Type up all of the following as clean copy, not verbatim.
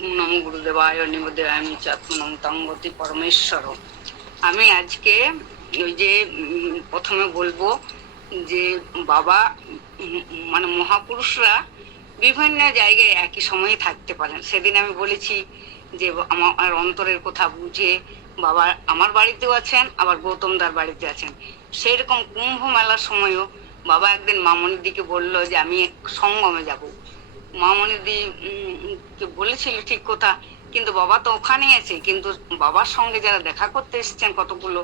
নম গুরুদেবায় নিবদেবামি চাত্মনম তঙ্গতি পরমেশ্বর। আমি আজকে ওই যে প্রথমে বলবো যে বাবা মানে মহাপুরুষরা বিভিন্ন জায়গায় একই সময়ে থাকতে পারেন। সেদিন আমি বলেছি যে আমার অন্তরের কথা বুঝে বাবা আমার বাড়িতেও আছেন, আবার গৌতমদার বাড়িতে আছেন। সেই রকম কুম্ভ মেলার সময়ও বাবা একদিন মামনির দিকে বললো যে আমি সঙ্গমে যাব। মামনিদি বলেছিল ঠিক কথা, কিন্তু বাবা তো ওখানেই আছে। কিন্তু বাবার সঙ্গে যারা দেখা করতে এসেছেন কতগুলো,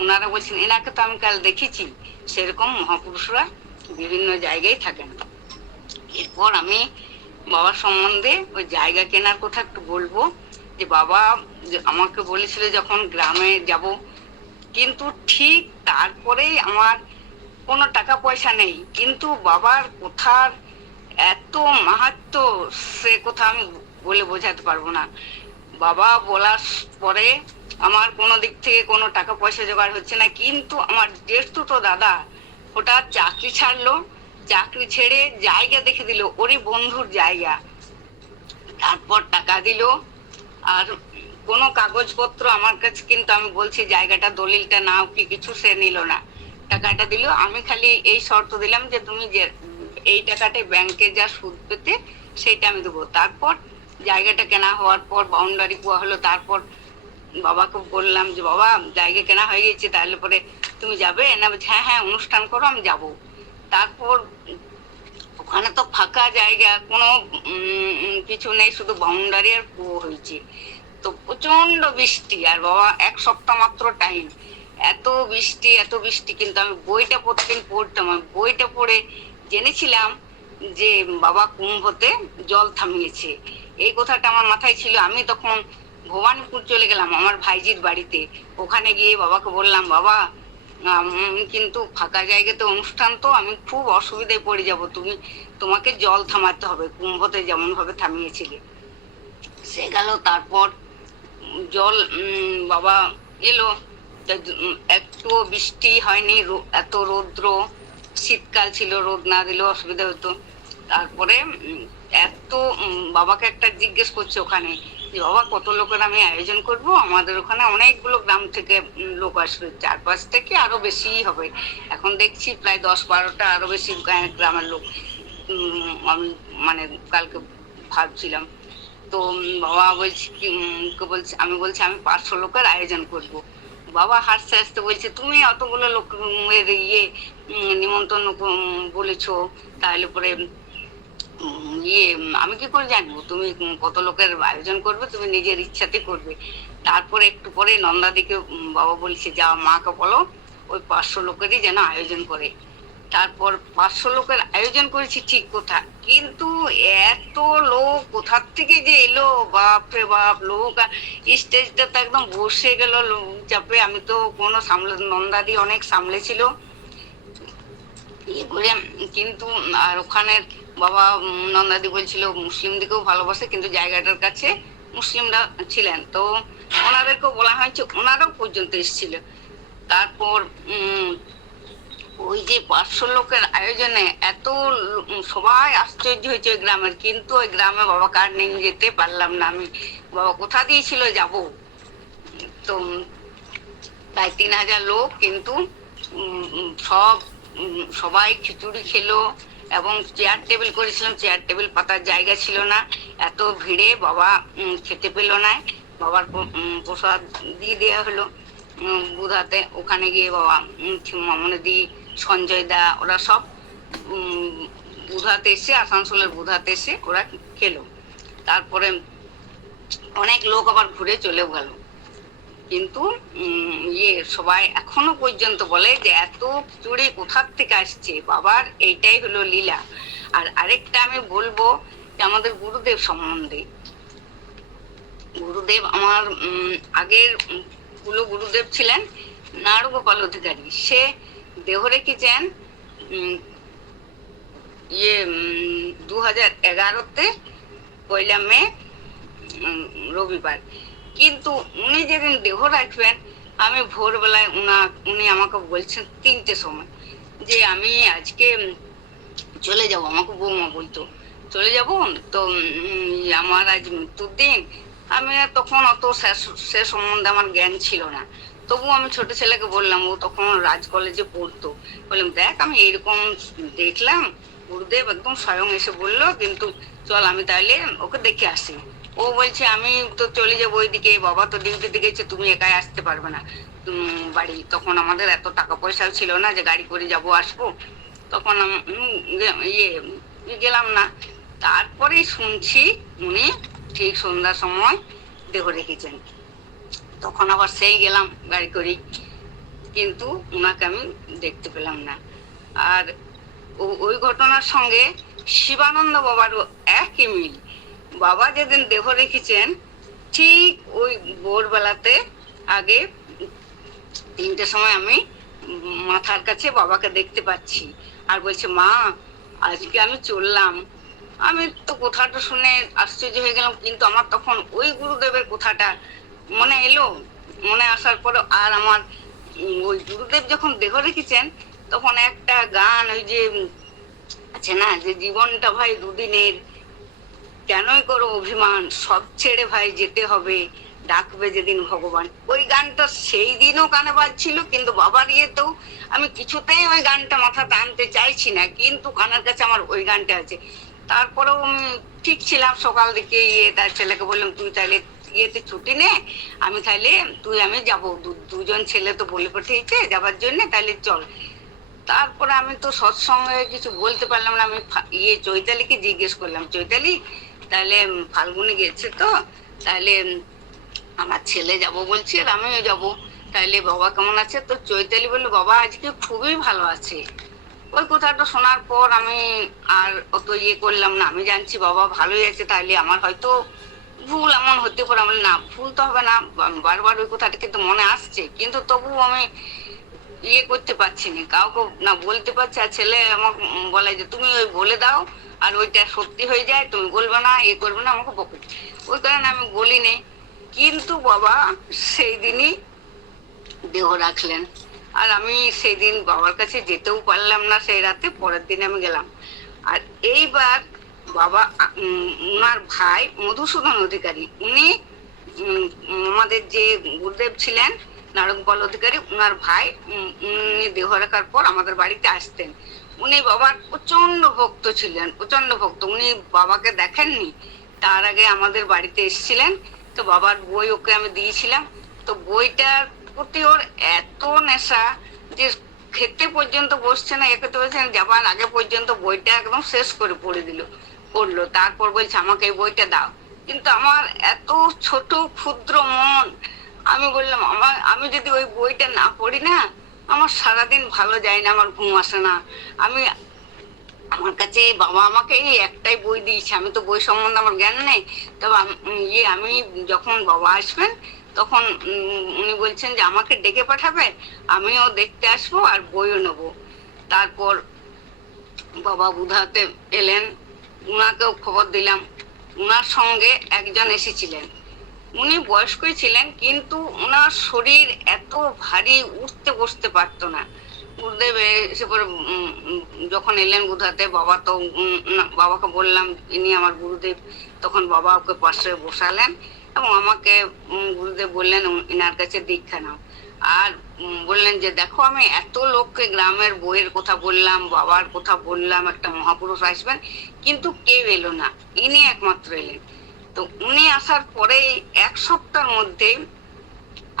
ওনারা বলছেন এনাকে তো আমি কাল দেখেছি। সেরকম মহাপুরুষরা বিভিন্ন জায়গায় থাকেন। এরপর আমি বাবার সম্বন্ধে ওই জায়গা কেনার কথা একটু বলবো। যে বাবা আমাকে বলেছিল যখন গ্রামে যাব, কিন্তু ঠিক তারপরেই আমার কোনো টাকা পয়সা নেই, কিন্তু বাবার কথার এত মাহাত্ম্য সে কথা আমি বলে বোঝাতে পারবো না। বাবা বলার পরে আমার কোনো দিক থেকে কোনো টাকা পয়সা জোগাড় হচ্ছে না, কিন্তু আমার জ্যেষ্ঠতো দাদা হঠাৎ চাকরি ছাড়লো, চাকরি ছেড়ে জায়গা দেখে দিল, ওরই বন্ধুর জায়গা। তারপর টাকা দিল, আর কোনো কাগজপত্র আমার কাছে, কিন্তু আমি বলছি জায়গাটা দলিলটা নাও কি কিছু, সে নিল না। টাকাটা দিল, আমি খালি এই শর্ত দিলাম যে তুমি যে এই টাকাটাই ব্যাংকে যা সুদ পেতে সেইটা আমি দেবো। তারপর জায়গাটা কেনা হওয়ার পর বাউন্ডারি পোয়া হলো। তারপর বাবাকে বললাম যে বাবা জায়গা কেনা হয়ে গেছে, তাহলে পরে তুমি যাবে না? বলছে হ্যাঁ হ্যাঁ অনুষ্ঠান করো, আমি যাব। তারপর ওখানে তো ফাঁকা জায়গা, কোনো কিছু নেই, শুধু বাউন্ডারি আর কুয়ো হয়েছে। তো প্রচন্ড বৃষ্টি, আর বাবা এক সপ্তাহ মাত্র টাইম, এত বৃষ্টি এত বৃষ্টি। কিন্তু আমি বইটা প্রতিদিন পড়তাম, আমি বইটা পড়ে জেনেছিলাম যে বাবা কুম্ভতে জল থামিয়েছে। এই কথাটা আমার মাথায় ছিল। আমি তখন ভবানীপুর চলে গেলাম আমার ভাইজির বাড়িতে। ওখানে গিয়ে বাবাকে বললাম বাবা কিন্তু ফাঁকা জায়গাতে অনুষ্ঠান, তো আমি খুব অসুবিধায় পড়ে যাব, তোমাকে জল থামাতে হবে কুম্ভতে যেমন ভাবে থামিয়েছিলে। সে গেল। তারপর জল বাবা এলো, একটু বৃষ্টি হয়নি, এত রৌদ্র, শীতকাল ছিল, রোদ না দিলেও অসুবিধা হতো। তারপরে এত বাবাকে একটা জিজ্ঞেস করছে ওখানে যে বাবা কত লোকের আমি আয়োজন করব? আমাদের ওখানে অনেকগুলো গ্রাম থেকে লোক আসবে, 4-5 থেকে আরো বেশি হবে। এখন দেখছি প্রায় 10-12টা আরো বেশি গ্রামের লোক। আমি মানে কালকে ভাবছিলাম। তো বাবা বলছি বলছে, আমি বলছি আমি 500 লোকের আয়োজন করব। বাবা হাসতে হাসতে বলছে তুমি অতগুলো লোকের নিমন্ত্রণ বলেছো, তাহলে পরে আমি কি করে জানবো তুমি কত লোকের আয়োজন করবে? তুমি নিজের ইচ্ছাতে করবে। তারপরে একটু পরে নন্দাদিকে বাবা বলছে যা মাকে বলো ওই 500 লোকেরই যেন আয়োজন করে। তারপর 500 লোকের আয়োজন করেছি ঠিক কথা, কিন্তু এত লোক কোথার থেকে যে এলো, বাপরে বাপ! লোক স্টেজটা তো একদম বসে গেল চাপে। আমি তো কোনো নন্দাদি অনেক সামলেছিল ইয়ে করে, কিন্তু আর ওখানের বাবা নন্দাদি বলছিল মুসলিমদেরকেও ভালোবাসে, কিন্তু জায়গাটার কাছে মুসলিমরা ছিলেন, তো ওনাদেরকেও বলা হয়েছে, ওনারাও পর্যন্ত এসেছিল। তারপর ওই যে 500 লোকের আয়োজনে এত সবাই আশ্চর্য হয়েছে ওই গ্রামের, কিন্তু ওই গ্রামে বাবা কার নিয়ে যেতে পারলাম না। আমি বাবা কোথা দিয়েছিল যাব। তো প্রায় 3000 লোক, কিন্তু সবাই খিচুড়ি খেলো, এবং চেয়ার টেবিল করেছিলাম, চেয়ার টেবিল পাতার জায়গা ছিল না। এত ভিড়ে বাবা খেতে পেল না। বাবার প্রসাদ দিয়ে দেওয়া হলো বুধাতে। ওখানে গিয়ে বাবা মামনিদি, সঞ্জয় দা, ওরা সব বুধাতে এসে, আসানসোলের বুধাতে এসে ওরা খেলো। তারপরে অনেক লোক আবার ঘুরে চলেও গেল। কিন্তু সবাই এখনো পর্যন্ত বলে যে এত খিচুড়ি কোথার থেকে আসছে, বাবার এইটাই হলো লীলা। আর আরেকটা আমি বলবো যে আমাদের গুরুদেব সম্বন্ধে। গুরুদেব আমার আগের কুলো গুরুদেব ছিলেন নাড়গোপাল অধিকারী। সে দেহ রেখেছেন 2011-তে 1 মে রবিবার। কিন্তু উনি যেদিন দেহ রাখবেন, আমি ভোরবেলায় উনি আমাকে বলছেন 3টের সময় যে আমি আজকে চলে যাব। আমাকে বৌমা বলতো চলে যাব। তো আমার আজ মৃত্যুর দিন। আমি তখন অত সে সম্বন্ধে আমার জ্ঞান ছিল না। তবু আমি ছোট ছেলেকে বললাম, ও তখন রাজ কলেজে পড়তো, বললাম দেখ আমি এরকম দেখলাম, গুরুদেব একদম স্বয়ং এসে বললো, কিন্তু চল আমি তাহলে ওকে দেখে আসি। ও বলছে আমি তো চলে যাবো ওইদিকে, বাবা তো ডিউটিতে গেছে, তুমি একাই আসতে পারবে না বাড়ি। তখন আমাদের এত টাকা পয়সাও ছিল না যে গাড়ি করে যাবো আসবো। তখন গেলাম না। তারপরে শুনছি উনি ঠিক সন্ধ্যার সময় দেহ রেখেছেন। তখন আবার সেই গেলাম গাড়ি করি, কিন্তু ওনাকে আমি দেখতে পেলাম না। আর ওই ঘটনার সঙ্গে শিবানন্দ বাবারও একই মিল। বাবা যেদিন দেহ রেখেছেন ঠিক ওই ভোরবেলাতে আগে 3টের সময় আমি মাথার কাছে বাবাকে দেখতে পাচ্ছি, আর বলছে মা আজকে আমি চললাম। আমি তো কথাটা শুনে আশ্চর্য হয়ে গেলাম, কিন্তু আমার তখন ওই গুরুদেবের কথাটা মনে এলো। মনে আসার পরে আর আমার ওই গুরুদেব যখন দেহ রেখেছেন তখন একটা গান, ওই যে আছে না, যে জীবনটা ভাই দুদিনের, কেনই করো অভিমান, সব ছেড়ে ভাই যেতে হবে, ডাকবে যেদিন ভগবান। ওই গানটা সেই দিনও কানে বাজছিল, কিন্তু বাবার ইয়েতেও আমি কিছুতেই ওই গানটা মাথাতে আনতে চাইছি না, কিন্তু কানের কাছে আমার ওই গানটা আছে। তারপরেও ঠিক ছিলাম, সকাল দিকে তার ছেলেকে বললাম তুই তাহলে ইয়েতে ছুটি নে, আমি তাহলে আমি যাবো, দুজন ছেলে তো বলে পাঠিয়েছে যাবার জন্য, তাহলে চল। তারপরে আমি তো সৎসঙ্গে কিছু বলতে পারলাম না। আমি চৈতালিকে জিজ্ঞেস করলাম, চৈতালি তাহলে ফাল্গুনি গেছে তো, তাহলে আমার ছেলে যাব বলছে আর আমিও যাব, তাহলে বাবা কেমন আছে? তো চৈতালি বললো বাবা আজকে খুবই ভালো আছে। ওই কথাটা শোনার পর আমি আর অত করলাম না। আমি জানছি বাবা ভালোই আছে, তাহলে আমার হয়তো ভুল এমন হতে পারে। আমি না, ভুল তো হবে না, বারবার ওই কথাটা কিন্তু মনে আসছে, কিন্তু তবুও আমি করতে পারছি না, কাউকে না বলতে পারছি। আর ছেলে আমাকে বলে যে তুমি ওই বলে দাও আর ওইটা সত্যি হয়ে যায়, তুমি বলবে না, করবে না, আমাকে বকে। ওই কারণে আমি বলি নে। কিন্তু বাবা সেই দিনই দেহ রাখলেন, আর আমি সেই দিন বাবার কাছে যেতেও পারলাম না সেই রাতে। পরের দিন আমি গেলাম। আর এইবার বাবা উনার ভাই মধুসূদন অধিকারী, উনি আমাদের যে গুরুদেব ছিলেন নারঙ্গপাল অধিকারী, উনার ভাই, উনি দেহ রাখার পর আমাদের বাড়িতে আসতেন। উনি বাবার প্রচন্ড ভক্ত ছিলেন, প্রচন্ড ভক্ত। উনি বাবাকে দেখেননি, তার আগে আমাদের বাড়িতে এসেছিলেন। তো বাবার বই ওকে আমি দিয়েছিলাম। তো বইটার প্রতি ওর এত নেশা যে খেতে পর্যন্ত বসছে না, করতে বলছে না, যাবার আগে পর্যন্ত বইটা একদম শেষ করে পড়লো। তারপর বলছে আমাকে এই বইটা দাও। কিন্তু আমার এত ছোট ক্ষুদ্র মন, আমি বললাম আমি যদি ওই বইটা না পড়ি না, আমার সারাদিন ভালো যায় না, আমার ঘুম আসে না। আমার কাছে বাবা আমাকে এই একটাই বই দিয়েছে, আমি তো বই সম্বন্ধে আমার জ্ঞান নেই। তবে আমি যখন বাবা আসবেন তখন উনি বলছেন যে আমাকে ডেকে পাঠাবে, আমিও দেখতে আসবো আর বইও নেবো। তারপর বাবা বুধাতে এলেন, উনাকেও খবর দিলাম। উনার সঙ্গে একজন এসেছিলেন, উনি বয়স্কই ছিলেন, কিন্তু ওনার শরীর এত ভারী, উঠতে বসতে পারতো না। গুরুদেব এসে পরে যখন এলেন বুধাতে, বাবা তো বাবাকে বললাম ইনি আমার গুরুদেব। তখন বাবা ওকে পাশে বসালেন এবং আমাকে গুরুদেব বললেন ইনার কাছে দীক্ষা নাও। আর বললেন যে দেখো আমি এত লোককে গ্রামের বইয়ের কথা বললাম, বাবার কথা বললাম, একটা মহাপুরুষ আসবেন, কিন্তু কেউ এলো না, ইনি একমাত্র এলেন। তো উনি আসার পরে 1 সপ্তাহের মধ্যে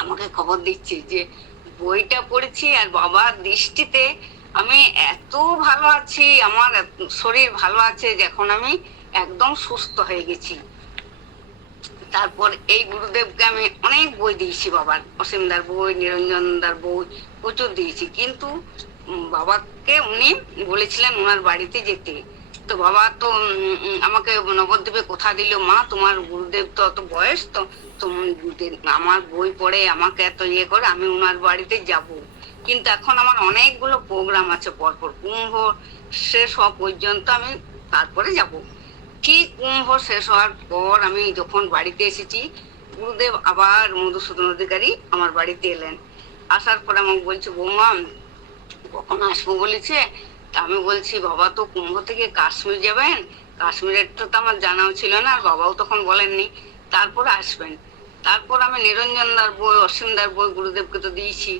আমাকে খবর দিচ্ছি যে বইটা পড়েছি, আর বাবার দৃষ্টিতে আমি এত ভালো আছি, আমার শরীর ভালো আছে যে এখন আমি একদম সুস্থ হয়ে গেছি। তারপর এই গুরুদেবকে আমি অনেক বই দিয়েছি, বাবার অসীমদার বই, নিরঞ্জনদার বই প্রচুর দিয়েছি, কিন্তু বাবাকে উনি বলেছিলেন ওনার বাড়িতে যেতে। তো বাবা তো আমাকে নবদ্বীপে কথা দিল, মা তোমার গুরুদেব তো অত বয়স, তো আমার বই পড়ে আমাকে এত করে, আমি ওনার বাড়িতে যাব। কিন্তু এখন আমার অনেকগুলো প্রোগ্রাম আছে পরপর, কুম্ভ শেষ হওয়া পর্যন্ত আমি তারপরে যাব। ঠিক কুম্ভ শেষ হওয়ার পর আমি যখন বাড়িতে এসেছি, গুরুদেব আবার মধুসূদন অধিকারী আমার বাড়িতে এলেন। আসার পর আমাকে বলছে বৌমা কখন আসবো বলেছে। তা আমি বলছি বাবা তো কুম্ভ থেকে কাশ্মীর যাবেন, কাশ্মীরের তো আমার জানাও ছিল না, আর বাবাও তখন বলেননি। তারপর আসবেন। তারপর আমি নিরঞ্জনদার বই, অসীমদার বই গুরুদেবকে তো দিয়েছি।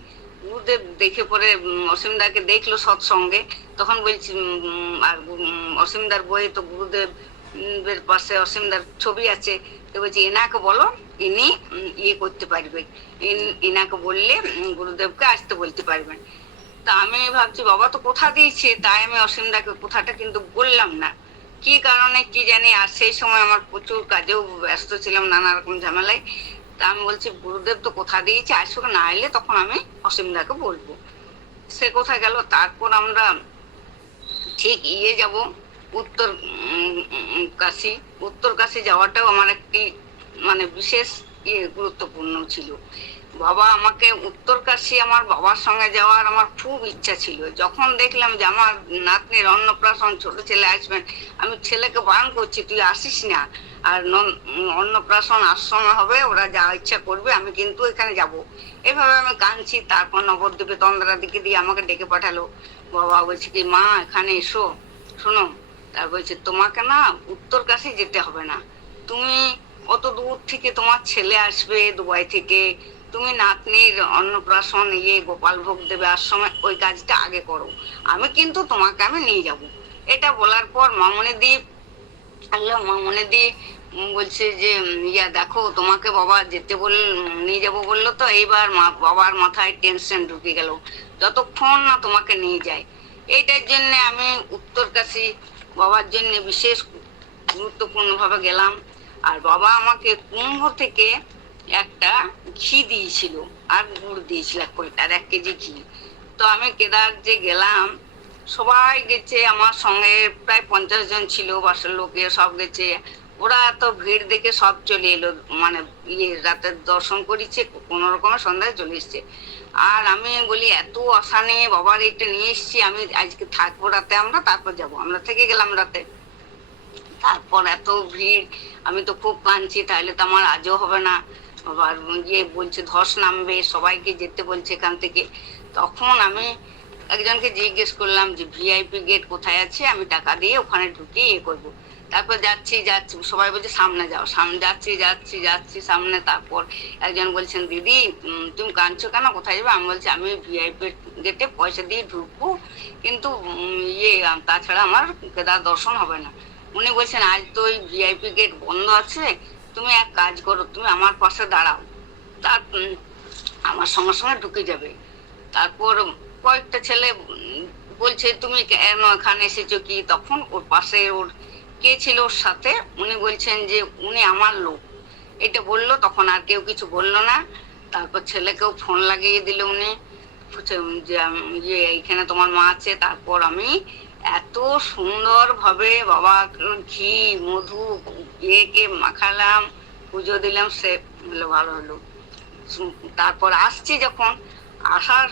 গুরুদেব দেখে পরে অসীমদাকে দেখলো সৎসঙ্গে, তখন বলছি আর অসীমদার বইয়ে তো গুরুদেব এর পাশে অসীমদার ছবি আছে, তো বলছি এনাকে বলো, ইনি ইয়ে করতে পারবে, ইনাকে বললে গুরুদেবকে আসতে বলতে পারবেন। তা আমি ভাবছি বাবা তো কোথা দিয়েছে, তাই আমি অসীমদাকে কোথাটা কিন্তু বললাম না, কি কারণে কি জানি। আর সেই সময় আমার প্রচুর কাজেও ব্যস্ত ছিলাম, নানা রকম ঝামেলায়। তা আমি বলছি গুরুদেব তো কোথা দিয়েছে, আসুক, না এলে তখন আমি অসীমদাকে বলবো। সে কোথায় গেল। তারপর আমরা ঠিক ইয়ে যাব উত্তর কাশী। উত্তর কাশী যাওয়াটাও আমার একটি মানে বিশেষ গুরুত্বপূর্ণ ছিল। বাবা আমাকে উত্তর কাশী আমার বাবার সঙ্গে যাওয়ার আমার খুব ইচ্ছা ছিল। যখন দেখলাম যে আমার নাতনির অন্নপ্রাশন, ছোট ছেলে আসবেন, আমি ছেলেকে বারণ করছি তুই আসিস না, আর অন্নপ্রাশন আশ্রমে হবে, ওরা যা ইচ্ছা করবে, আমি কিন্তু এখানে যাব। এভাবে আমি কাঁদছি। তারপর নবদ্বীপে তন্দ্রা দিকে দিয়ে আমাকে ডেকে পাঠালো। বাবা বলছে কি মা এখানে এসো, শোনো। তার বলছে তোমাকে না উত্তর কাশী যেতে হবে না, তুমি অত দূর থেকে তোমার ছেলে আসবে দুবাই থেকে, তুমি নাতনির অন্নপ্রাশন গোপাল ভোগ দেবে আশ্রমে, ওই কাজটা আগে করো, আমি কিন্তু তোমাকে আমি নিয়ে যাব। এটা বলার পর মামনিদি মামনিদি বলছে যে ইয়া দেখো তোমাকে বাবা যেতে নিয়ে যাব বললো, তো এইবার বাবার মাথায় টেনশন ঢুকে গেল, যতক্ষণ না তোমাকে নিয়ে যায়। এইটার জন্য আমি উত্তর কাশী বাবার জন্য বিশেষ গুরুত্বপূর্ণ ভাবে গেলাম। আর বাবা আমাকে কুম্ভ থেকে একটা ঘি দিয়েছিল, আর গুড় দিয়েছিল 1 কেজি ঘি। তো আমি কেদার যে গেলাম, সবাই গেছে আমার সঙ্গে, প্রায় 50 জন ছিল, বাসার লোকে সব গেছে। ওরা এত ভিড় দেখে সব চলে এলো, মানে রাতের দর্শন করেছে, কোনো রকমের সন্ধ্যায় চলে এসছে। আর আমি বলি এত আশা নিয়ে বাবার এটা নিয়ে এসছি, আমি আজকে থাকবো রাতে, আমরা তারপর যাবো। আমরা থেকে গেলাম রাতে। তারপর এত ভিড়, আমি তো খুব কাঁদছি, তাহলে তো আমার আজও হবে না। আবার বলছে ধস নামবে, সবাইকে যেতে বলছে এখান থেকে। তখন আমি একজনকে জিজ্ঞেস করলাম যে ভিআইপি গেট কোথায় আছে, আমি টাকা দিয়ে ওখানে ঢুকে করবো। তারপর যাচ্ছি, সবাই বলছে সামনে যাও, সামনে যাচ্ছি সামনে। তারপর একজন বলছেন দিদি তুমি কাঁদছো কেন, কোথায় যাবে? আমি বলছি আমি ভিআইপি গেটে পয়সা দিয়ে ঢুকবো, কিন্তু তাছাড়া আমার কেদার দর্শন হবে না। উনি বলছেন আজ তো ওই ভিআইপি গেট বন্ধ আছে, তুমি এক কাজ করো, তুমি আমার পাশে দাঁড়াও, তার আমার সঙ্গে সঙ্গে ঢুকে যাবে। তারপর কয়েকটা ছেলে বলছে তুমি কেন এখানে এসেছো কি, তখন ওর পাশে ওর কে ছিল ওর সাথে, উনি বলছেন যে উনি আমার লোক, এটা বললো। তখন আর কেউ কিছু বললো না। তারপর ছেলেকেও ফোন লাগিয়ে দিল উনি, যে এইখানে তোমার মা আছে। তারপর আমি এত সুন্দর ভাবে বাবা ঘি মধু কে মাখালাম, পুজো দিলাম, সে ভালো হলো। তারপর আসছি, যখন আসার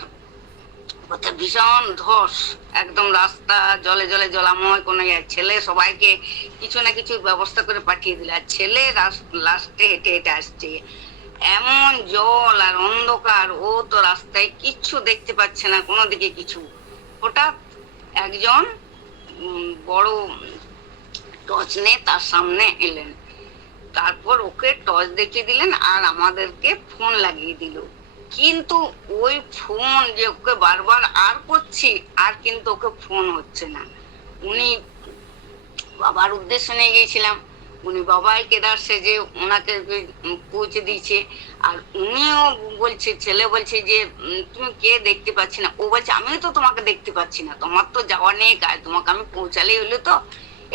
পথে ভীষণ ধস, একদম রাস্তা জলে জলে জলাময়, কোনো ছেলে সবাইকে কিছু না কিছু ব্যবস্থা করে পাঠিয়ে দিল, আর ছেলে লাস্টে হেঁটে হেঁটে আসছে। এমন জল আর অন্ধকার, ও তো রাস্তায় কিচ্ছু দেখতে পাচ্ছে না কোনো দিকে কিছু। হঠাৎ একজন বড় টর্চ নিয়ে তার সামনে এলেন। তারপর ওকে টর্চ দেখিয়ে দিলেন আর আমাদেরকে ফোন লাগিয়ে দিল। কিন্তু ওই ফোন যে ওকে বারবার আর করছি, আর কিন্তু ওকে ফোন হচ্ছে না। উনি বাবার উদ্দেশ্য নিয়ে গিয়েছিলাম, উনি বাবাই কেদার সেজে ওনাকে পৌঁছে দিয়েছে। আর উনিও বলছে, ছেলে বলছে যে তুমি কে দেখতে পাচ্ছি না, ও বলছে আমিও তো তোমাকে দেখতে পাচ্ছি না, তোমার তো যাওয়া নেই কাজ, তোমাকে আমি পৌঁছালেই হলো। তো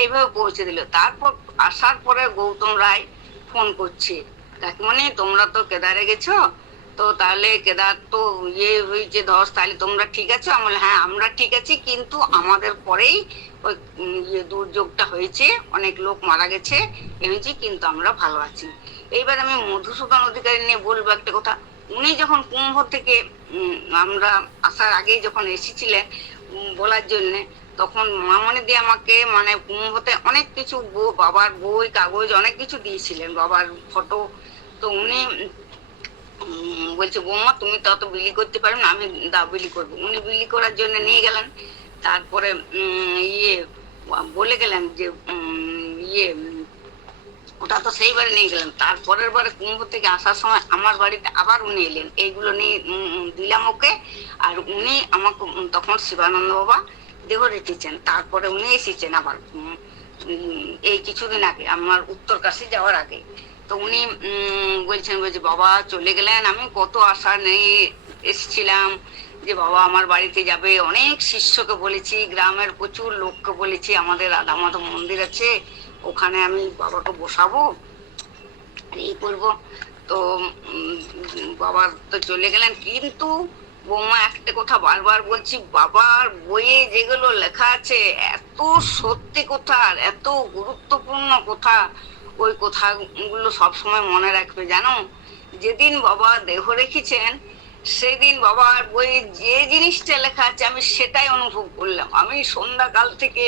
এইভাবে পৌঁছে দিল। তারপর আসার পরে গৌতম রায় ফোন করছে, কাকিমণি তোমরা তো কেদারে গেছো, তো তাহলে কেদার তো হয়েছে ধস, তাহলে তোমরা ঠিক আছো? আমি হ্যাঁ আমরা ঠিক আছি, কিন্তু আমাদের পরেই ওই দুর্যোগটা হয়েছে, অনেক লোক মারা গেছে এনেছি, কিন্তু আমরা ভালো আছি। এইবার আমি মধুসূদন অধিকারী নিয়ে বলবো একটা কথা। উনি যখন কুম্ভ থেকে আমরা আসার আগেই যখন এসেছিলেন বলার জন্য, তখন মামনি দিয়ে আমাকে মানে কুম্ভতে অনেক কিছু বাবার বই কাগজ অনেক কিছু দিয়েছিলেন, বাবার ফটো। তো উনি বলছে বৌমা তুমি তো অত বিলি করতে পারো না, আমি বিলি করবো। উনি বিলি করার জন্য নিয়ে গেলেন। তারপরে বলে গেলাম যে ইয়ে ওটা তো সেইবারে নিয়ে গেলেন। তারপরের বারে কুম্ভ থেকে আসার সময় আমার বাড়িতে আবার উনি এলেন, এইগুলো নিয়ে দিলাম ওকে। আর উনি আমাকে তখন শিবানন্দ বাবা দেহ রেখেছেন, তারপরে উনি এসেছেন আবার এই কিছুদিন আগে, আমার উত্তরকাশী যাওয়ার আগে। তো উনি বলছে বাবা চলে গেলেন, আমি কত আশা নিয়ে এসেছিলাম যে বাবা আমার বাড়িতে যাবে। অনেক শিষ্যকে বলেছি, গ্রামের প্রচুর লোককে বলেছি, আমাদের রাধা মাধব মন্দির আছে, ওখানে আমি বাবাকে বসাবো, এই করবো। তো বাবা তো চলে গেলেন। কিন্তু বৌমা একটা কথা বারবার বলছি, বাবার বইয়ে যেগুলো লেখা আছে এত সত্যি কথা, এত গুরুত্বপূর্ণ কথা, ওই কথাগুলো সবসময় মনে রাখবে জানো। যেদিন বাবা দেহ রেখেছেন সেদিন বাবার বইয়ে যে জিনিসটা লেখা আছে আমি সেটাই অনুভব করলাম। আমি সন্ধ্যাকাল থেকে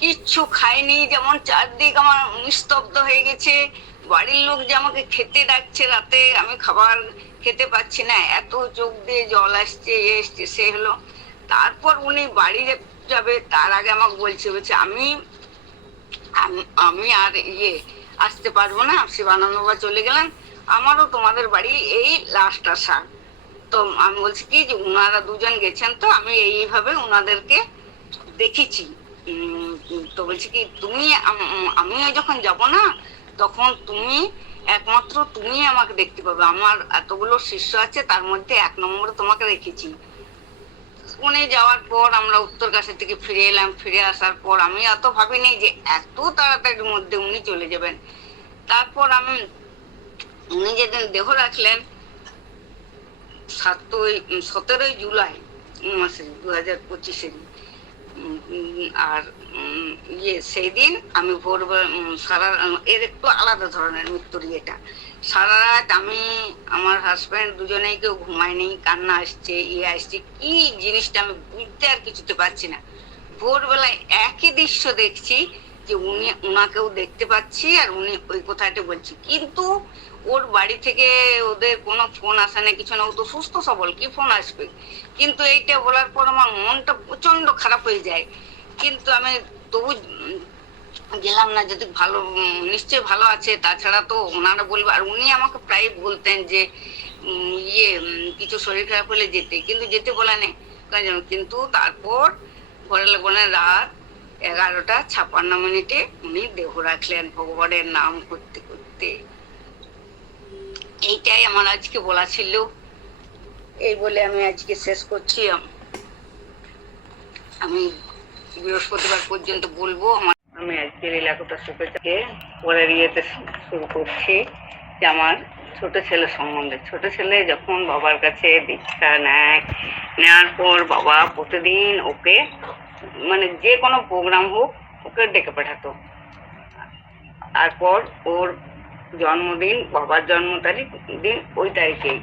কিচ্ছু খাইনি, যেমন চারদিক আমার নিস্তব্ধ হয়ে গেছে। বাড়ির লোক যে আমাকে খেতে ডাকছে রাতে, আমি খাবার খেতে পাচ্ছি না, এত চোখ দিয়ে জল আসছে, এসছে সে হলো। তারপর উনি বাড়ি যাবে তার আগে আমাকে বলছে আমি আমি আর আসতে পারবো না, শিবানন্দ বাবা চলে গেলেন, আমারও তোমাদের বাড়ি এই লাস্ট আসা। তো আমি বলছি কি যে উনারা দুজন গেছেন, তো আমি এইভাবে উনাদেরকে দেখেছি। তো বলছি কি তুমি আমিও যখন যাব না তখন তুমি একমাত্র তুমি আমাকে দেখতে পাবে, আমার এতগুলো শিষ্য আছে তার মধ্যে 1 নম্বরে তোমাকে রেখেছি। উনি যাওয়ার পর আমরা উত্তরকাশী থেকে ফিরে এলাম। ফিরে আসার পর আমি অত ভাবিনি যে এত তাড়াতাড়ির মধ্যে উনি চলে যাবেন। তারপর উনি যেদিন দেহ রাখলেন 17 জুলাই মাসে 2025 আর সেই দিন আমি ভোরবেলা এর একটু আলাদা ধরনের মৃত্যুর ইয়েটা। সারা রাত আমি আমার হাজব্যান্ড দুজনেই কেউ ঘুমায়নি, কান্না আসছে, আসছে, কি জিনিসটা আমি বুঝতে আর কিছুতে পারছি না। ভোরবেলায় একই দৃশ্য দেখছি যে উনাকেও দেখতে পাচ্ছি আর উনি ওই কথাটা বলছি। কিন্তু ওর বাড়ি থেকে ওদের কোনো ফোন আসে না, কিছু না, ও তো সুস্থ সবল, কি ফোন আসবে। কিন্তু এইটা বলার পর আমার মনটা প্রচন্ড খারাপ হয়ে যায়। কিন্তু আমি তবু গেলাম না, যদি ভালো নিশ্চয় ভালো আছে, তাছাড়া তো ওনারা বলবে। আর উনি আমাকে প্রায় বলতেন যে কিছু শরীর খারাপ হলে যেতে, কিন্তু যেতে বলা নেই। কিন্তু তারপর ঘরে বলেন রাত 11:56 উনি দেহ রাখলেন ভগবানের নাম করতে করতে। এইটাই আমার আজকে বলা ছিল, এই বলে আমি আজকে শেষ করছি। আমি বৃহস্পতিবার পর্যন্ত বলবো। আমি আজকে লীলাকথা সুখে পরের ইয়েতে শুরু করছি যে আমার ছোট ছেলে সম্বন্ধে। ছোট ছেলে যখন বাবার কাছে দীক্ষা নেওয়ার পর বাবা প্রতিদিন ওকে মানে যে কোনো প্রোগ্রাম হোক ওকে ডেকে পাঠাতো। তারপর ওর জন্মদিন, বাবার জন্ম তারিখ দিন ওই তারিখেই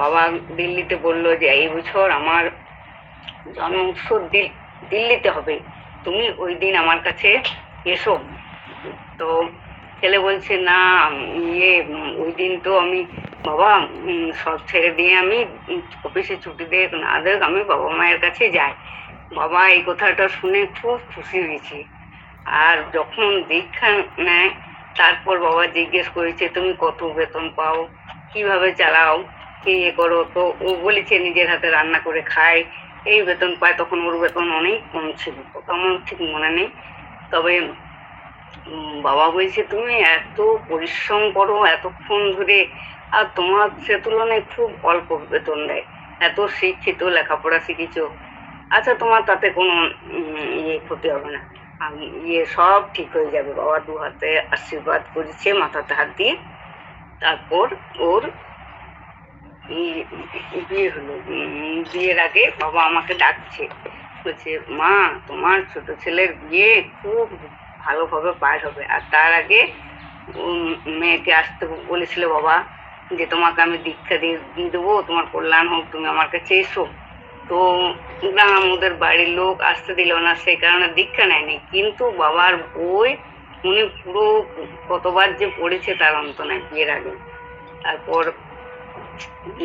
বাবা দিল্লিতে বললো যে এই বছর আমার জন্ম উৎসব দিল্লিতে হবে, তুমি ওই দিন আমার কাছে এসো। তো ছেলে বলছে না, ওই দিন তো আমি বাবা সব ছেড়ে দিয়ে আমি অফিসে ছুটি দিয়ে না দেখ আমি বাবা মায়ের কাছে যাই। বাবা এই কথাটা শুনে খুব খুশি হয়েছে। আর যখন দীক্ষা নেয় তারপর বাবা জিজ্ঞেস করেছে তুমি কত বেতন পাও, কিভাবে চালাও, কি করো। তো ও বলেছে নিজের হাতে রান্না করে খায়, এই বেতন পায়। তখন ওর বেতন অনেক কম ছিল, আমার ঠিক মনে নেই। তবে বাবা বলছে তুমি এত পরিশ্রম করো এতক্ষণ ধরে, আর তোমার সে তুলনায় খুব অল্প বেতন দেয়, এত শিক্ষিত, লেখাপড়া শিখেছো, আচ্ছা তোমার তাতে কোনো ক্ষতি হবে না, সব ঠিক হয়ে যাবে। বাবা 2 হাতে আশীর্বাদ করেছে, মাথাতে হাত দিয়ে। তারপর ওর বিয়ে হলো। বিয়ের আগে বাবা আমাকে ডাকছে, বলছে মা তোমার ছোট ছেলের বিয়ে খুব ভালোভাবে পার হবে। আর তার আগে মেয়েকে আসতে বলেছিল বাবা যে তোমাকে আমি দীক্ষা দিয়ে দেবো, তোমার কল্যাণ হোক, তুমি আমার কাছে এসো। তো গ্রাম ওদের বাড়ির লোক আসতে দিল না, সেই কারণে দীক্ষা নেয়নি। কিন্তু বাবার বই উনি পুরো কতবার যে পড়েছে তার অন্ত নাই বিয়ের আগে। তারপর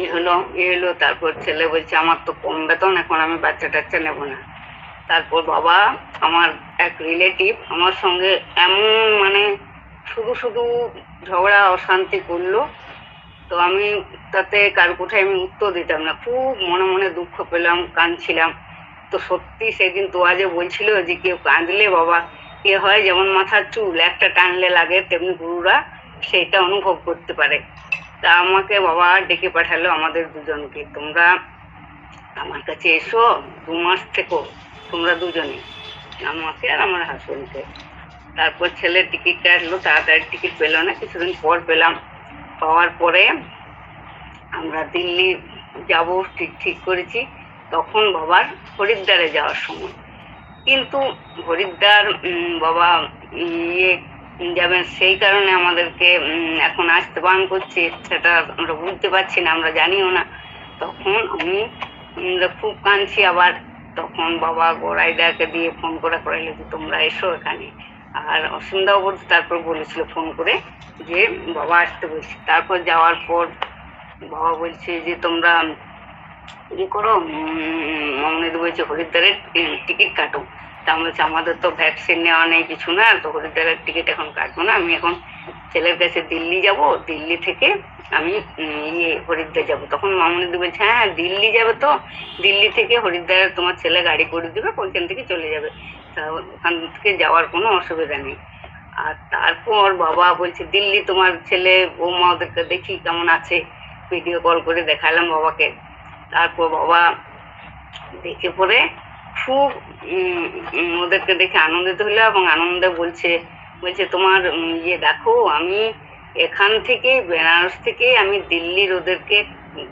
এ হলো। তারপর ছেলে বলছে আমার তো কম বেতন, এখন আমি বাচ্চা টাচ্চা নেবো না। তারপর বাবা আমার এক রিলেটিভ আমার সঙ্গে এমন মানে শুধু শুধু ঝগড়া অশান্তি করলো, তো আমি তাতে কার কোথায় আমি উত্তর দিতাম না, খুব মনে মনে দুঃখ পেলাম, কাঁদছিলাম। তো সত্যি সেদিন তোয়াজে বলছিল যে কেউ কাঁদলে বাবা এ হয় যেমন মাথার চুল একটা টানলে লাগে, তেমনি গুরুরা সেইটা অনুভব করতে পারে। তা আমাকে বাবা ডেকে পাঠালো আমাদের দুজনকে, তোমরা আমার কাছে এসো, 2 মাস থেকো তোমরা দুজনে, আমাকে আর আমার হাজবেন্ডকে। তারপর ছেলের টিকিট কাটলো, তাড়াতাড়ি টিকিট পেলো না, কিছুদিন পর পেলাম। পাওয়ার পরে আমরা দিল্লি যাব ঠিক করেছি। তখন বাবার হরিদ্বারে যাওয়ার সময়, কিন্তু হরিদ্বার বাবা ইয়ে যাবেন সেই কারণে আমাদেরকে এখন আসতে বারণ করছে, সেটা আমরা বুঝতে পারছি না, আমরা জানিও না। তখন আমি খুব কাঁদছি আবার। তখন বাবা গোড়াইদাকে দিয়ে ফোন করে করাইলো যে তোমরা এসো এখানে। আর অসীমদাও বলতে তারপর বলেছিল ফোন করে যে বাবা আসতে বলছি। তারপর যাওয়ার পর বাবা বলছে যে তোমরা ইয়ে করো, মমনিদি বলছে হরিদ্বারের টিকিট কাটো। তা বলছে আমাদের তো ভ্যাকসিন নেওয়া নেই, কিছু না, তো হরিদ্বারের টিকিট এখন কাটবো না, আমি এখন ছেলের কাছে দিল্লি যাব, দিল্লি থেকে আমি হরিদ্বার যাব। তখন মামনিদি বলছে হ্যাঁ দিল্লি যাবে, তো দিল্লি থেকে হরিদ্বারে তোমার ছেলে গাড়ি করে দেবে, ওইখান থেকে চলে যাবে, তা ওখান থেকে যাওয়ার কোনো অসুবিধা নেই। আর তারপর বাবা বলছে দিল্লি তোমার ছেলে বৌমা ওদেরকে দেখি কেমন আছে, ভিডিও কল করে দেখালাম বাবাকে। তারপর বাবা দেখে পরে খুব ওদেরকে দেখে আনন্দিত হলো এবং আনন্দে বলছে তোমার দেখো আমি এখান থেকে বেনারস থেকে আমি দিল্লির ওদেরকে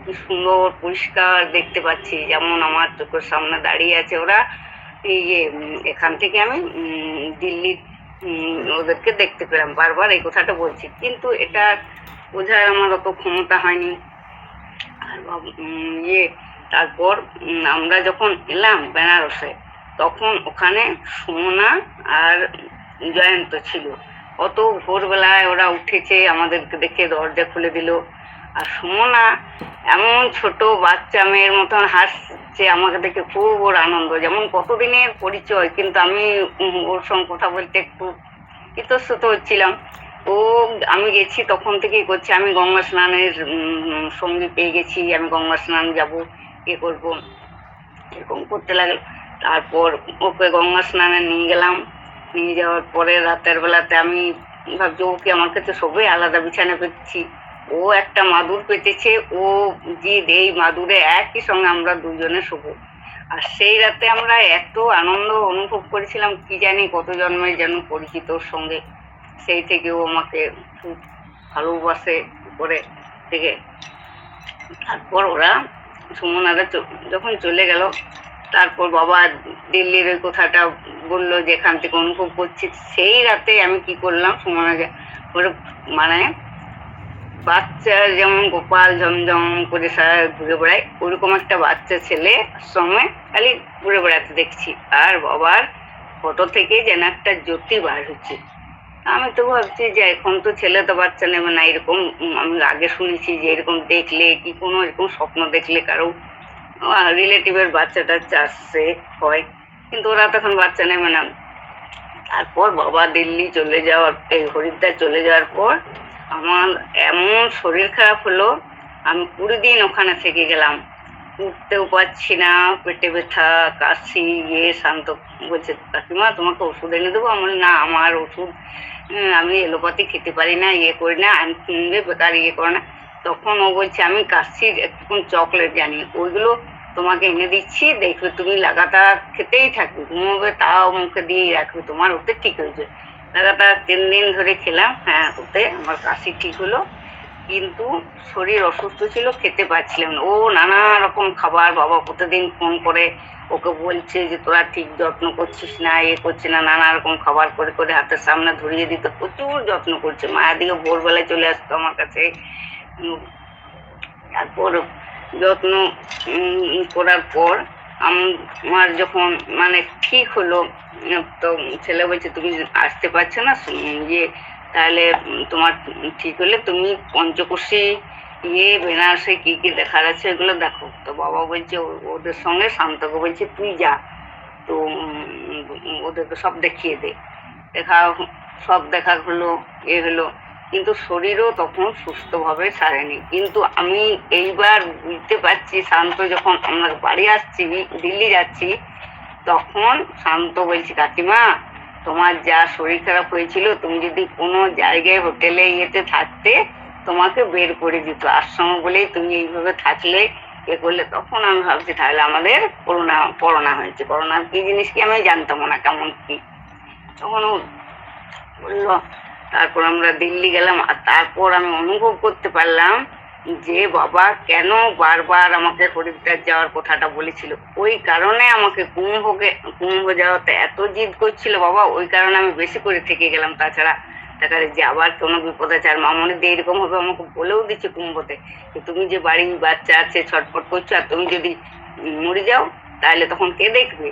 কি সুন্দর পরিষ্কার দেখতে পাচ্ছি, যেমন আমার চোখের সামনে দাঁড়িয়ে আছে ওরা, এখান থেকে আমি দিল্লির ওদেরকে দেখতে পেলাম। বারবার এই কথাটা বলছি, কিন্তু এটা বোঝার আমার অত ক্ষমতা হয়নি। আর তারপর আমরা যখন এলাম বেনারসে, তখন ওখানে সুমনা আর জয়ন্ত ছিল। অত ভোরবেলায় ওরা উঠেছে, আমাদেরকে দেখে দরজা খুলে দিল। আর সুমনা এমন ছোট বাচ্চা মেয়ের মতন হাসছে, আমাকে দেখে খুব ওর আনন্দ, যেমন কতদিনের পরিচয়, কিন্তু আমি ওর সঙ্গে কথা বলতে একটু ইতস্তত হচ্ছিলাম। ও আমি গেছি তখন থেকেই করছে আমি গঙ্গা স্নানের সঙ্গী পেয়ে গেছি, আমি গঙ্গা স্নান যাবো, করবো, এরকম করতে লাগলো। তারপর ওকে গঙ্গা স্নানে নিয়ে গেলাম। নিয়ে যাওয়ার পরে রাতের বেলাতে আমি ভাবছি ওকে আমার কাছে সবাই আলাদা বিছানা পেতেছি, ও একটা মাদুর পেতেছে, ও এই মাদুরে একই সঙ্গে আমরা দুজনে শোবো। আর সেই রাতে আমরা এত আনন্দ অনুভব করেছিলাম, কি জানি কত জন্মের যেন পরিচিত ওর সঙ্গে। সেই থেকে ও আমাকে খুব ভালোবাসে করে থেকে। তারপর ওরা সুমনারা যখন চলে গেল, তারপর বাবা দিল্লির ওই কথাটা বললো যেখান থেকে অনুভব করছি। সেই রাতে আমি কি করলাম, সুমনাকে ওরা মানে বাচ্চা যেমন গোপাল ঝমঝম করে সারা ঘুরে বেড়ায়, ওরকম একটা বাচ্চা ছেলে সঙ্গে খালি ঘুরে বেড়াতে দেখছি। আর বাবার ফটো থেকে যেন একটা জ্যোতি বার হচ্ছে। আমি তো ভাবছি যে এখন তো ছেলে তো বাচ্চা নেবে না, এরকম আমি আগে শুনেছি যে এরকম দেখলে কি কোনো এরকম স্বপ্ন দেখলে কারো রিলেটিভের বাচ্চা টাচ্চা আসছে হয়, কিন্তু ওরা তখন বাচ্চা নেবে না। তারপর বাবা দিল্লি চলে যাওয়ার, এই হরিদ্বার চলে যাওয়ার পর আমার এমন শরীর খারাপ হলো, আমি 20 দিন ওখানে থেকে গেলাম, উঠতেও পারছি না, পেটে ব্যথা, কাশি। শান্ত বলছে কাকিমা তোমাকে ওষুধ এনে দেবো। আমার না, আমার ওষুধ আমি এলোপাতি খেতে পারি না, করি না, আমি কিনবে বেকার করে না। তখন ও বলছে আমি কাশির একটু চকলেট জানি, ওইগুলো তোমাকে এনে দিচ্ছি, দেখবে তুমি লাগাতার খেতেই থাকবে, ঘুমোবে তাও মুখে দিয়েই রাখবে, তোমার ওতে ঠিক হয়েছে। লাগাতার 3 দিন ধরে খেলাম, হ্যাঁ ওতে আমার কাশি ঠিক হলো, কিন্তু শরীর অসুস্থ ছিল, খেতে পারছিলাম না। ও নানা রকম খাবার, বাবা প্রতিদিন ফোন করে ওকে বলছে যে তোরা ঠিক যত্ন করছিস না, করছে না, নানা রকম খাবার করে করে হাতের সামনে ধরিয়ে দিত, প্রচুর যত্ন করছে। মায়ের দিকে ভোরবেলায় চলে আসতো আমার কাছে। তারপর যত্ন করার পর আমার যখন মানে ঠিক হলো, তো ছেলে বলছে তুমি আসতে পারছো না, তাহলে তোমার ঠিক হলে তুমি পঞ্চকোশী বেনারসে কি কি দেখার আছে এগুলো দেখো। তো বাবা বলছে ওদের সঙ্গে শান্তকে বলছে তুই যা, তো ওদেরকে সব দেখিয়ে দে, সব দেখা হলো, হলো, কিন্তু শরীরও তখন সুস্থভাবে সারেনি। কিন্তু আমি এইবার বুঝতে পারছি, শান্ত যখন আমরা বাড়ি আসছি, দিল্লি যাচ্ছি, তখন শান্ত বলছি, কাকিমা তোমার যা শরীর খারাপ হয়েছিল, তুমি যদি কোনো জায়গায় হোটেলে ইয়েতে থাকতে, তোমাকে বের করে দিত, আশ্রম বলেই তুমি এইভাবে থাকলে, করলে। তখন আমি ভাবছি তাহলে আমাদের করোনা হয়েছে। করোনা কি জিনিস কি আমি জানতাম না, কেমন কি। তখন বললো, তারপর আমরা দিল্লি গেলাম, আর তারপর আমি অনুভব করতে পারলাম যে বাবা কেন বারবার আমাকে হরিদ্বার যাওয়ার কথাটা বলেছিল। ওই কারণে আমাকে কুম্ভ যাওয়াতে এত জিদ করছিল বাবা, ওই কারণে আমি বেশি করে থেকে গেলাম। তাছাড়া তাকারে যে আবার কোনো বিপদ আছে, আর মামনি দিয়ে এরকম ভাবে আমাকে বলেও দিচ্ছে কুম্ভতে, তুমি যে বাড়ি বাচ্চা আছে ছটফট করছো, আর তুমি যদি মরে যাও তাহলে তখন কে দেখবে?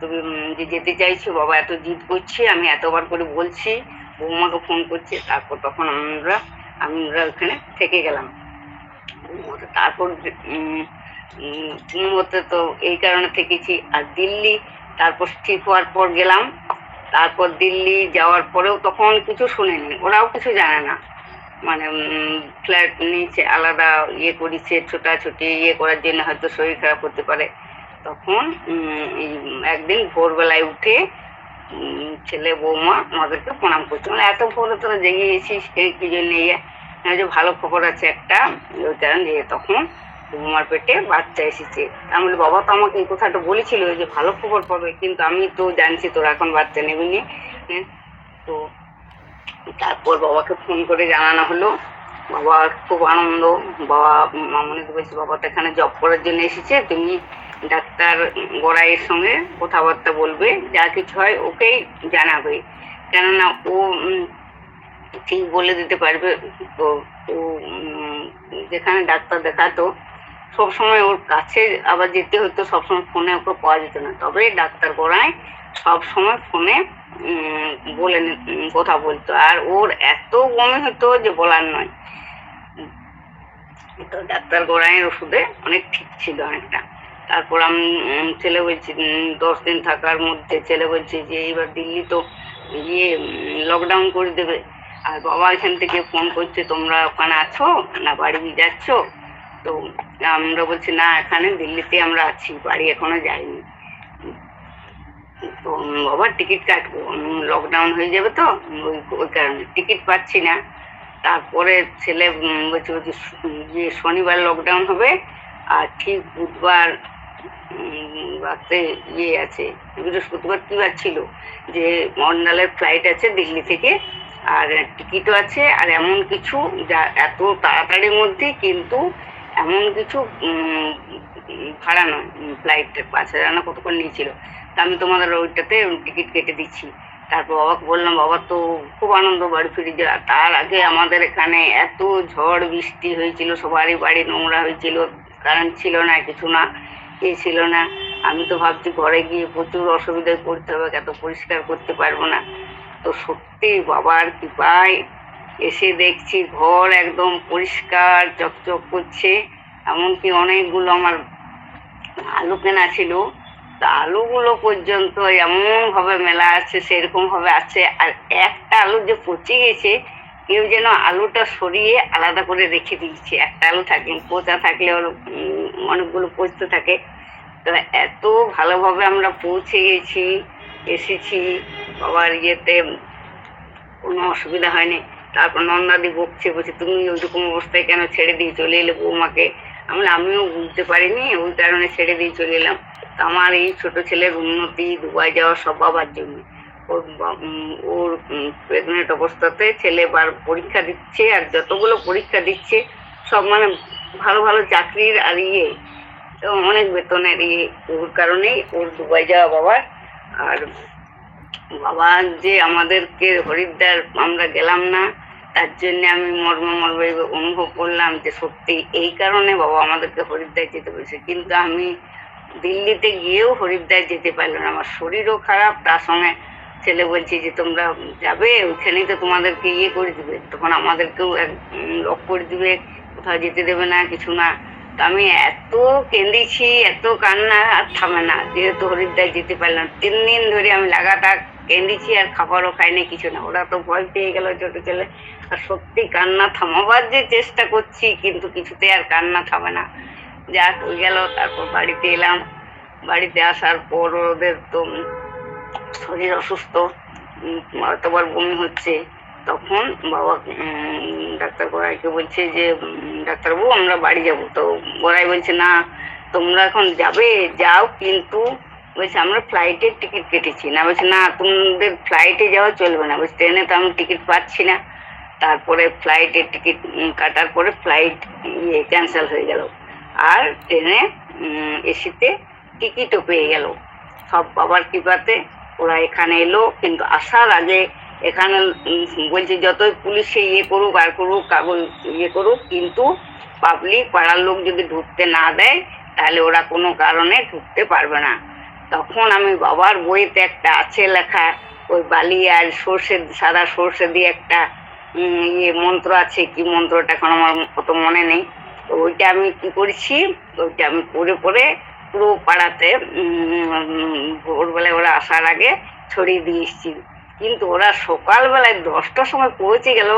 তুমি যে যেতে চাইছো, বাবা এত জিদ করছি, আমি এতবার করে বলছি, বৌমাকে ফোন করছি। তারপর তখন আমরা ওখানে থেকে গেলাম। তারপর কুম্ভতে তো এই কারণে থেকেছি। আর দিল্লি তারপর ঠিক হওয়ার পর গেলাম। তারপর দিল্লি যাওয়ার পরেও তখন কিছু শুনিনি, ওরাও কিছু জানে না, মানে ফ্ল্যাট নিচে আলাদা করেছে, ছোটাছুটি করার জন্য হয়তো শরীর খারাপ হতে পারে। তখন একদিন ভোরবেলায় উঠে ছেলে বৌমা আমাদেরকে প্রণাম করছে, মানে এত ভোরে তোরা জেগে গেছিস কি জন্য, যে ভালো খবর আছে একটা, ওই কারণে তখন বৌমার পেটে বাচ্চা এসেছে। আমি বলি, বাবা তো আমাকে এই কথাটা বলেছিল যে ভালো খবর পাবে, কিন্তু আমি তো জানছি তোরা এখন বাচ্চা নেবিনি। তো তারপর বাবাকে ফোন করে জানানো হলো। বাবা খুব আনন্দ। বাবা মামনিকে বলছি, বাবা তো এখানে জব করার জন্য এসেছে, তুমি ডাক্তার গড়াইয়ের সঙ্গে কথাবার্তা বলবে, যা কিছু হয় ওকেই জানাবে, কেননা ও ঠিক বলে দিতে পারবে। তো ও যেখানে ডাক্তার দেখাতো সবসময় ওর কাছে আবার যেতে হতো, সবসময় ফোনে ওকে পাওয়া যেত না, তবে ডাক্তার গড়ায় সবসময় ফোনে বলে কথা বলতো। আর ওর এত বমি হতো যে বলার নয়। তো ডাক্তার গড়াইয়ের ওষুধে অনেক ঠিক ছিল অনেকটা। তারপর আমি ছেলে বলছি 10 দিন থাকার মধ্যে ছেলে বলছে যে এইবার দিল্লি তো লকডাউন করে দেবে, আর বাবা এখান থেকে ফোন করছে, তোমরা ওখানে আছো না বাড়ি যাচ্ছ? তো আমরা বলছি না, এখানে দিল্লিতে আমরা আছি, বাড়ি এখনো যাইনি। তো বাবা টিকিট কাটবো, লকডাউন হয়ে যাবে তো, ওই কারণে টিকিট পাচ্ছি না। তারপরে ছেলে বলছে যে শনিবার লকডাউন হবে, আর ঠিক বুধবার রাতে আছে, বৃহস্পতিবার কি বার ছিল, যে মন্ডালের ফ্লাইট আছে দিল্লি থেকে, আর টিকিটও আছে, আর এমন কিছু যা এত তাড়াতাড়ির মধ্যে, কিন্তু এমন কিছু ভাড়া নয়, ফ্লাইটের 5,000 না কতক্ষণ নিয়েছিল। তা আমি তোমাদের ওইটাতে টিকিট কেটে দিচ্ছি। তারপর বাবাকে বললাম, বাবা তো খুব আনন্দ বাড়ি ফিরে যাওয়া। তার আগে আমাদের এখানে এত ঝড় বৃষ্টি হয়েছিল, সবারই বাড়ি নোংরা হয়েছিল, কারেন্ট ছিল না, কিছু না, ছিল না। আমি তো ভাবছি ঘরে গিয়ে প্রচুর অসুবিধায় পড়তে হবে, এত পরিষ্কার করতে পারবো না। তো সত্যি বাবার কৃপায় এসে দেখছি ঘর একদম পরিষ্কার চকচক করছে। এমনকি অনেকগুলো আমার আলু কেনা ছিল, তা আলুগুলো পর্যন্ত এমনভাবে মেলা আছে, সেরকমভাবে আছে। আর একটা আলু যে পচে গেছে, কেউ যেন আলুটা সরিয়ে আলাদা করে রেখে দিয়েছে। একটা আলু থাকে, পচা থাকলে ওর অনেকগুলো পচতে থাকে। তো এত ভালোভাবে আমরা পৌঁছে গেছি, এসেছি, বাবার কোনো অসুবিধা হয়নি। তারপর নন্দাদি বকছে, বলছে তুমি ওইরকম অবস্থায় কেন ছেড়ে দিয়ে চলে এলে বৌমাকে? আমিও বুঝতে পারিনি, ওই কারণে ছেড়ে দিয়ে চলে এলাম। তো আমার এই ছোট ছেলের উন্নতি, দুবাই যাওয়া সব বাবার জন্য। ওর প্রেগনেন্ট অবস্থাতে ছেলে পরীক্ষা দিচ্ছে, আর যতগুলো পরীক্ষা দিচ্ছে সব মানে ভালো ভালো চাকরির, আর অনেক বেতনের, ওর কারণেই ওর দুবাই যাওয়া বাবার। আর বাবা যে আমাদেরকে হরিদ্বার আমরা গেলাম না, তার জন্য আমি মর্মে অনুভব করলাম যে সত্যি এই কারণে বাবা আমাদেরকে হরিদ্বার যেতে বলেছে। কিন্তু আমি দিল্লিতে গিয়েও হরিদ্বার যেতে পারলাম না, আমার শরীরও খারাপ, তার সঙ্গে ছেলে বলছে যে তোমরা যাবে, ওইখানেই তো তোমাদেরকে করে দিবে, তখন আমাদেরকেও লক করে দিবে, কোথাও যেতে দেবে না, কিছু না। তা আমি এত কেঁদেছি, এত কান্না আর থামে না, যেহেতু হরিদ্বার যেতে পারলাম। 3 দিন ধরে আমি লাগাতার কেঁদেছি, আর খাবারও খাইনি, কিছু না। ওরা তো ভয় পেয়ে গেল ছোট ছেলে। আর সত্যি কান্না থামাবার যে চেষ্টা করছি, কিন্তু কিছুতে আর কান্না থামে না। যাক হয়ে গেল। তারপর বাড়িতে এলাম। বাড়িতে আসার পর ওদের তো শরীর অসুস্থ, অতবার বমি হচ্ছে। তখন বাবা ডাক্তার গোড়াইকে বলছে যে ডাক্তারবাবু আমরা বাড়ি যাব। তো গোড়াই বলছে না, তোমরা এখন যাবে, যাও, কিন্তু বলছে আমরা ফ্লাইটের টিকিট কেটেছি। না, বলছে না তোমাদের ফ্লাইটে যাওয়া চলবে না, বলছে ট্রেনে তো আমি টিকিট পাচ্ছি না। তারপরে ফ্লাইটের টিকিট কাটার পরে ফ্লাইট ক্যান্সেল হয়ে গেল, আর ট্রেনে এসিতে টিকিটও পেয়ে গেল সব বাবার কৃপাতে। ওরা এখানে এলো, কিন্তু আসার আগে এখানে বলছে যতই পুলিশে করুক আর করুক, কাগজ করুক, কিন্তু পাবলিক পাড়ার লোক যদি ঢুকতে না দেয় তাহলে ওরা কোনো কারণে ঢুকতে পারবে না। তখন আমি বাবার বইতে একটা আছে লেখা, ওই বালি আর সর্ষে, সাদা সর্ষে দিয়ে একটা মন্ত্র আছে, কি মন্ত্রটা এখন আমার অত মনে নেই। ওইটা আমি কি করেছি, ওইটা আমি পড়ে পড়ে পুরো পাড়াতে ভোরবেলায় ওরা আসার আগে ছড়িয়ে দিয়ে এসেছি। কিন্তু ওরা সকালবেলায় 10টার সময় পৌঁছে গেল।